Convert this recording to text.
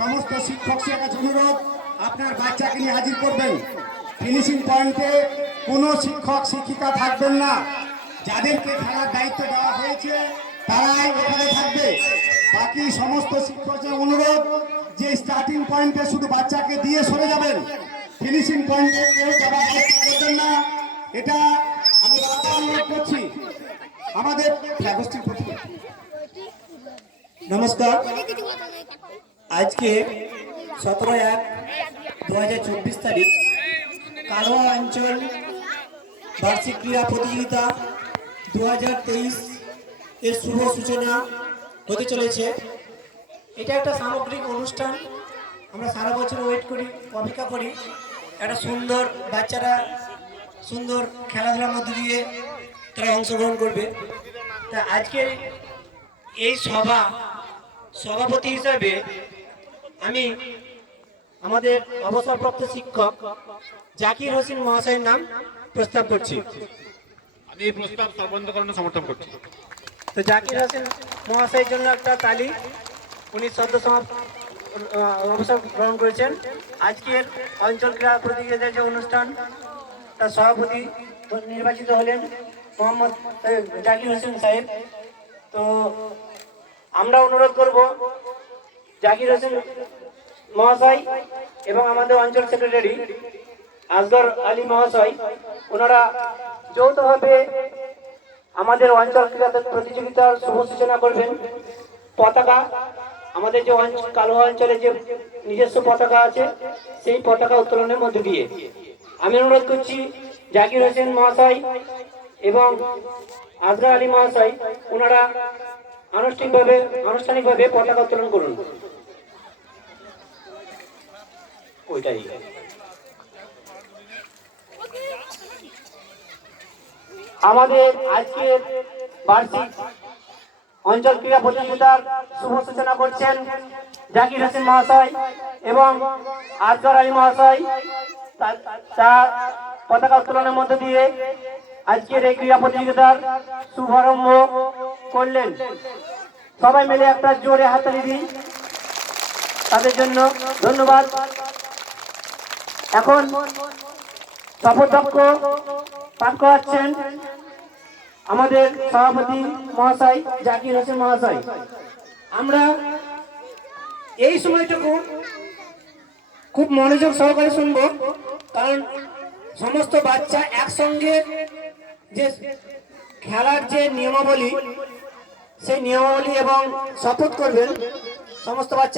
সমস্ত শিক্ষকের কাছে অনুরোধ, আপনার বাচ্চাকে নিয়ে হাজির করবেন। ফিনিশিং পয়েন্টে কোনো শিক্ষক শিক্ষিকা থাকবেন না। যাদেরকে খেলার দায়িত্ব দেওয়া হয়েছে তারাই এখানে থাকবে। বাকি সমস্ত শিক্ষকদের অনুরোধ যে স্টার্টিং পয়েন্টে শুধু বাচ্চাকে দিয়ে সরে যাবেন, ফিনিশিং পয়েন্টে কেউ যাওয়ার চেষ্টা করবেন না। এটা আমি বারবার অনুরোধ করছি আমাদের গোষ্ঠীর প্রতি। নমস্কার। আজকে 17/1/2024 তারিখ কালোয়া অঞ্চল বার্ষিক ক্রীড়া প্রতিযোগিতা 2023 এর শুভ সূচনা হতে চলেছে। এটা একটা সামগ্রিক অনুষ্ঠান। আমরা সারা বছর ওয়েট করি, অপেক্ষা করি একটা সুন্দর বাচ্চারা সুন্দর খেলাধুলার মধ্যে দিয়ে তারা অংশগ্রহণ করবে। তা আজকের এই সভাপতি হিসাবে আমি আমাদের অবসরপ্রাপ্ত শিক্ষক জাকির হোসেন মহাশয়ের নাম প্রস্তাব করছি। আমি এই প্রস্তাব সর্বান্তকরণে সমর্থন করছি। তো জাকির হোসেন মহাশয়ের জন্য একটা তালি। উনি সদ্য অবসর গ্রহণ করেছেন। আজকের অঞ্চল ক্রীড়া প্রতিযোগিতার যে অনুষ্ঠান তার সভাপতি নির্বাচিত হলেন মোহাম্মদ জাকির হোসেন সাহেব। তো আমরা অনুরোধ করব জাকির হোসেন মহাশয় এবং আমাদের অঞ্চল সেক্রেটারি আসগর আলী মহাশয়, ওনারা যৌথভাবে আমাদের অঞ্চল ক্রীড়া প্রতিযোগিতার শুভ সূচনা করবেন। পতাকা, আমাদের যে কালোয়া অঞ্চলে যে নিজস্ব পতাকা আছে সেই পতাকা উত্তোলনের মধ্যে দিয়ে আমি অনুরোধ করছি জাকির হোসেন মহাশয় এবং আসগর আলী মহাশয়, ওনারা আনুষ্ঠানিকভাবে পতাকা উত্তোলন করুন। ওইটাই আমাদের আজকের বার্ষিক অঞ্চল ক্রীড়া প্রতিযোগিতার শুভ সূচনা করছেন জাকির হোসেন মহাশয় এবং আসগর আলী মহাশয়। তার পতাকা উত্তোলনের মধ্য দিয়ে আজকের এই ক্রীড়া প্রতিযোগিতার শুভারম্ভ করলেন। সবাই মিলে একটা জোরে হাততালি দিই তাদের জন্য। ধন্যবাদ। এখন শপথ বাক্য পাঠ করাচ্ছেন আমাদের সভাপতি মহাশয় জাকির হোসেন মহাশয়। আমরা এই সময়টুকু খুব মনোযোগ সহকারে শুনবো, কারণ সমস্ত বাচ্চা একসঙ্গে যে খেলার যে নিয়মাবলী সেই নিয়মাবলী এবং শপথ করবেন সমস্ত বাচ্চা।